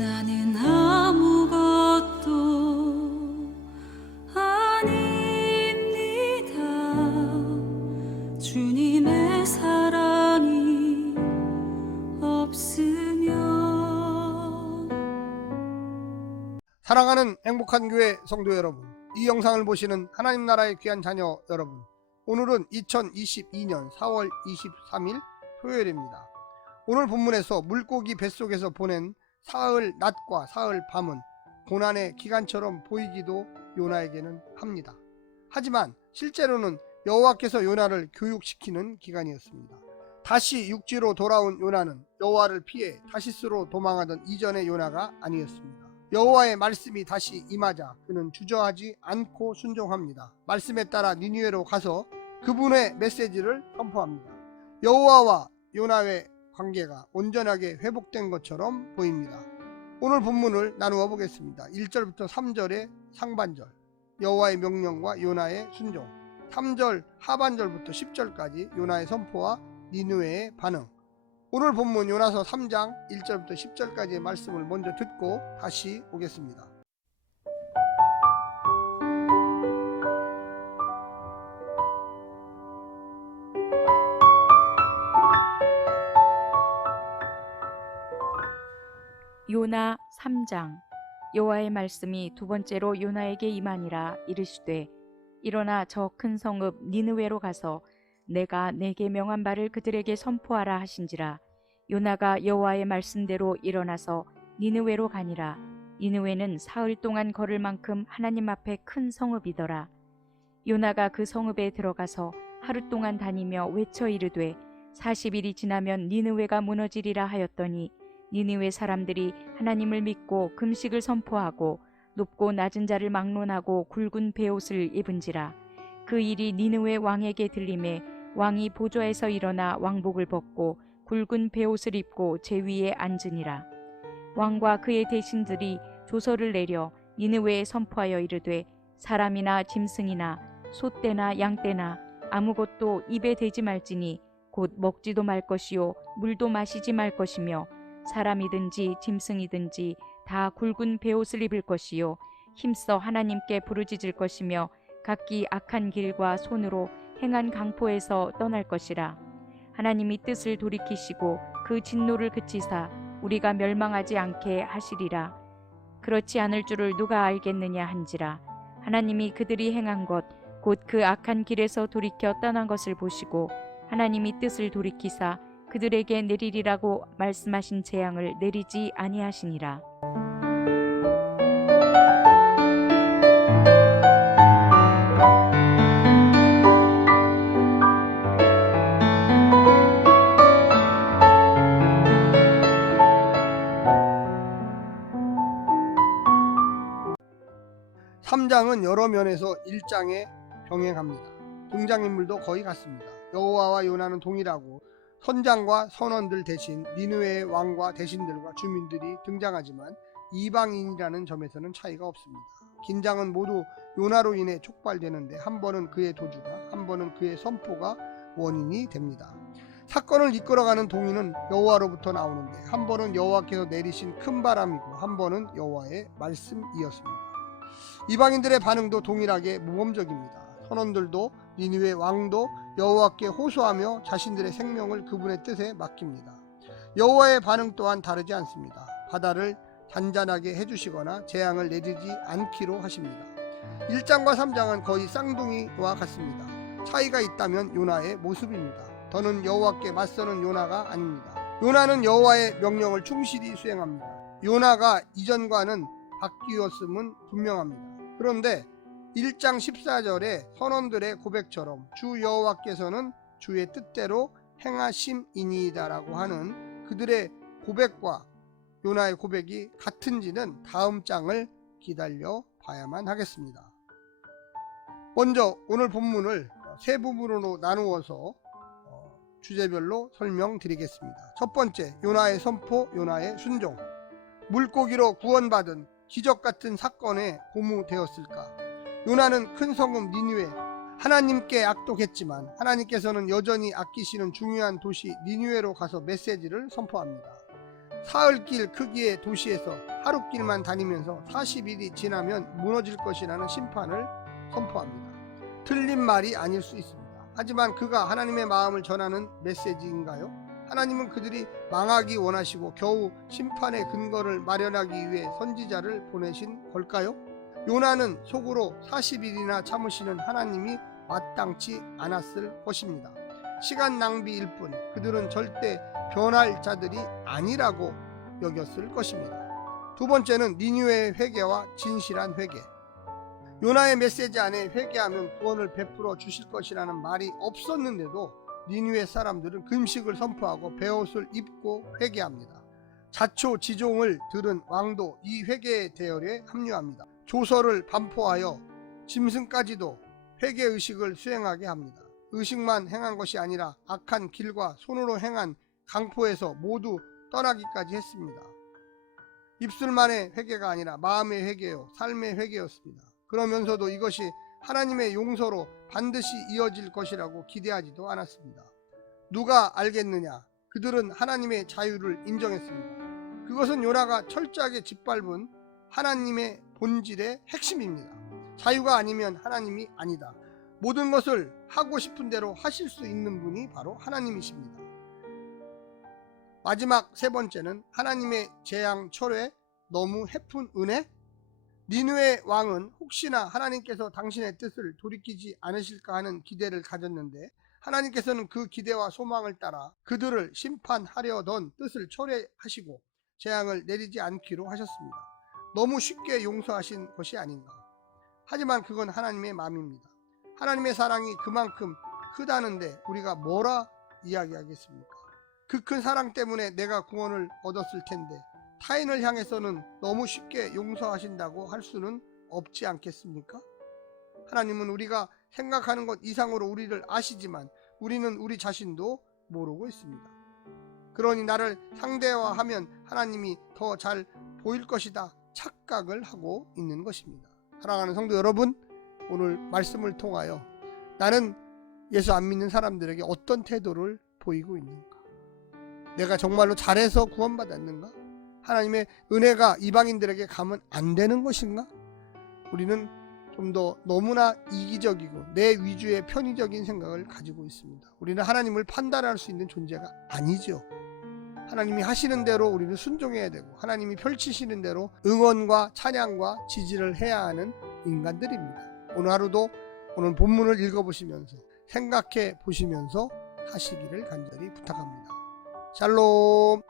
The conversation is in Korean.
나는 아무것도 아닙니다. 주님의 사랑이 없으면. 사랑하는 행복한 교회 성도 여러분, 이 영상을 보시는 하나님 나라의 귀한 자녀 여러분, 오늘은 2022년 4월 23일 토요일입니다. 오늘 본문에서 물고기 뱃속에서 보낸 사흘 낮과 사흘 밤은 고난의 기간처럼 보이기도 요나에게는 합니다. 하지만 실제로는 여호와께서 요나를 교육시키는 기간이었습니다. 다시 육지로 돌아온 요나는 여호와를 피해 다시스로 도망하던 이전의 요나가 아니었습니다. 여호와의 말씀이 다시 임하자 그는 주저하지 않고 순종합니다. 말씀에 따라 니느웨로 가서 그분의 메시지를 선포합니다. 여호와와 요나의 관계가 온전하게 회복된 것처럼 보입니다. 오늘 본문을 나누어 보겠습니다. 1절부터 3절의 상반절, 여호와의 명령과 요나의 순종, 3절 하반절부터 10절까지 요나의 선포와 니느웨의 반응. 오늘 본문 요나서 3장 1절부터 10절까지의 말씀을 먼저 듣고 다시 오겠습니다. 요나 3장. 여호와의 말씀이 두 번째로 요나에게 임하니라. 이르시되 일어나 저 큰 성읍 니느웨로 가서 내가 내게 명한 바를 그들에게 선포하라 하신지라. 요나가 여호와의 말씀대로 일어나서 니느웨로 가니라. 니느웨는 사흘 동안 걸을 만큼 하나님 앞에 큰 성읍이더라. 요나가 그 성읍에 들어가서 하루 동안 다니며 외쳐 이르되 40일이 지나면 니느웨가 무너지리라 하였더니 니느웨 사람들이 하나님을 믿고 금식을 선포하고 높고 낮은 자를 막론하고 굵은 베옷을 입은지라. 그 일이 니느웨 왕에게 들림에 왕이 보좌에서 일어나 왕복을 벗고 굵은 베옷을 입고 제 위에 앉으니라. 왕과 그의 대신들이 조서를 내려 니느웨에 선포하여 이르되 사람이나 짐승이나 소떼나 양떼나 아무것도 입에 대지 말지니 곧 먹지도 말 것이요 물도 마시지 말 것이며 사람이든지 짐승이든지 다 굵은 베옷을 입을 것이요 힘써 하나님께 부르짖을 것이며 각기 악한 길과 손으로 행한 강포에서 떠날 것이라. 하나님이 뜻을 돌이키시고 그 진노를 그치사 우리가 멸망하지 않게 하시리라. 그렇지 않을 줄을 누가 알겠느냐 한지라. 하나님이 그들이 행한 것 곧 그 악한 길에서 돌이켜 떠난 것을 보시고 하나님이 뜻을 돌이키사 그들에게 내리리라고 말씀하신 재앙을 내리지 아니하시니라. (3장은) 여러 면에서 1장에 병행합니다. 등장인물도 거의 같습니다. 여호와와 요나는 동일하고 선장과 선원들 대신 니느웨의 왕과 대신들과 주민들이 등장하지만 이방인이라는 점에서는 차이가 없습니다. 긴장은 모두 요나로 인해 촉발되는데 한 번은 그의 도주가, 한 번은 그의 선포가 원인이 됩니다. 사건을 이끌어가는 동인은 여호와로부터 나오는데 한 번은 여호와께서 내리신 큰 바람이고 한 번은 여호와의 말씀이었습니다. 이방인들의 반응도 동일하게 모범적입니다. 선원들도 니느웨 왕도 여호와께 호소하며 자신들의 생명을 그분의 뜻에 맡깁니다. 여호와의 반응 또한 다르지 않습니다. 바다를 잔잔하게 해주시거나 재앙을 내리지 않기로 하십니다. 1장과 3장은 거의 쌍둥이와 같습니다. 차이가 있다면 요나의 모습입니다. 더는 여호와께 맞서는 요나가 아닙니다. 요나는 여호와의 명령을 충실히 수행합니다. 요나가 이전과는 바뀌었음은 분명합니다. 그런데 1장 14절의 선원들의 고백처럼 주 여호와께서는 주의 뜻대로 행하심이니이다 라고 하는 그들의 고백과 요나의 고백이 같은지는 다음 장을 기다려 봐야만 하겠습니다. 먼저 오늘 본문을 세 부분으로 나누어서 주제별로 설명드리겠습니다. 첫 번째, 요나의 선포, 요나의 순종. 물고기로 구원받은 기적같은 사건에 고무되었을까? 요나는 큰 성읍 니느웨, 하나님께 악독했지만 하나님께서는 여전히 아끼시는 중요한 도시 니느웨로 가서 메시지를 선포합니다. 사흘길 크기의 도시에서 하룻길만 다니면서 40일이 지나면 무너질 것이라는 심판을 선포합니다. 틀린 말이 아닐 수 있습니다. 하지만 그가 하나님의 마음을 전하는 메시지인가요? 하나님은 그들이 망하기 원하시고 겨우 심판의 근거를 마련하기 위해 선지자를 보내신 걸까요? 요나는 속으로 40일이나 참으시는 하나님이 마땅치 않았을 것입니다. 시간 낭비일 뿐 그들은 절대 변할 자들이 아니라고 여겼을 것입니다. 두 번째는 니느웨의 회개와 진실한 회개. 요나의 메시지 안에 회개하면 구원을 베풀어 주실 것이라는 말이 없었는데도 니느웨 사람들은 금식을 선포하고 베옷을 입고 회개합니다. 자초지종을 들은 왕도 이 회개의 대열에 합류합니다. 조서를 반포하여 짐승까지도 회개의식을 수행하게 합니다. 의식만 행한 것이 아니라 악한 길과 손으로 행한 강포에서 모두 떠나기까지 했습니다. 입술만의 회개가 아니라 마음의 회개요, 삶의 회개였습니다. 그러면서도 이것이 하나님의 용서로 반드시 이어질 것이라고 기대하지도 않았습니다. 누가 알겠느냐? 그들은 하나님의 자유를 인정했습니다. 그것은 요나가 철저하게 짓밟은 하나님의 본질의 핵심입니다. 자유가 아니면 하나님이 아니다. 모든 것을 하고 싶은 대로 하실 수 있는 분이 바로 하나님이십니다. 마지막 세 번째는 하나님의 재앙 철회, 너무 해픈 은혜. 니느웨 왕은 혹시나 하나님께서 당신의 뜻을 돌이키지 않으실까 하는 기대를 가졌는데 하나님께서는 그 기대와 소망을 따라 그들을 심판하려던 뜻을 철회하시고 재앙을 내리지 않기로 하셨습니다. 너무 쉽게 용서하신 것이 아닌가. 하지만 그건 하나님의 마음입니다. 하나님의 사랑이 그만큼 크다는데 우리가 뭐라 이야기하겠습니까? 그 큰 사랑 때문에 내가 구원을 얻었을 텐데 타인을 향해서는 너무 쉽게 용서하신다고 할 수는 없지 않겠습니까? 하나님은 우리가 생각하는 것 이상으로 우리를 아시지만 우리는 우리 자신도 모르고 있습니다. 그러니 나를 상대화하면 하나님이 더 잘 보일 것이다 착각을 하고 있는 것입니다. 사랑하는 성도 여러분, 오늘 말씀을 통하여 나는 예수 안 믿는 사람들에게 어떤 태도를 보이고 있는가? 내가 정말로 잘해서 구원받았는가? 하나님의 은혜가 이방인들에게 가면 안 되는 것인가? 우리는 좀 더 너무나 이기적이고 내 위주의 편의적인 생각을 가지고 있습니다. 우리는 하나님을 판단할 수 있는 존재가 아니죠. 하나님이 하시는 대로 우리는 순종해야 되고 하나님이 펼치시는 대로 응원과 찬양과 지지를 해야 하는 인간들입니다. 오늘 하루도 오늘 본문을 읽어보시면서 생각해 보시면서 하시기를 간절히 부탁합니다. 샬롬.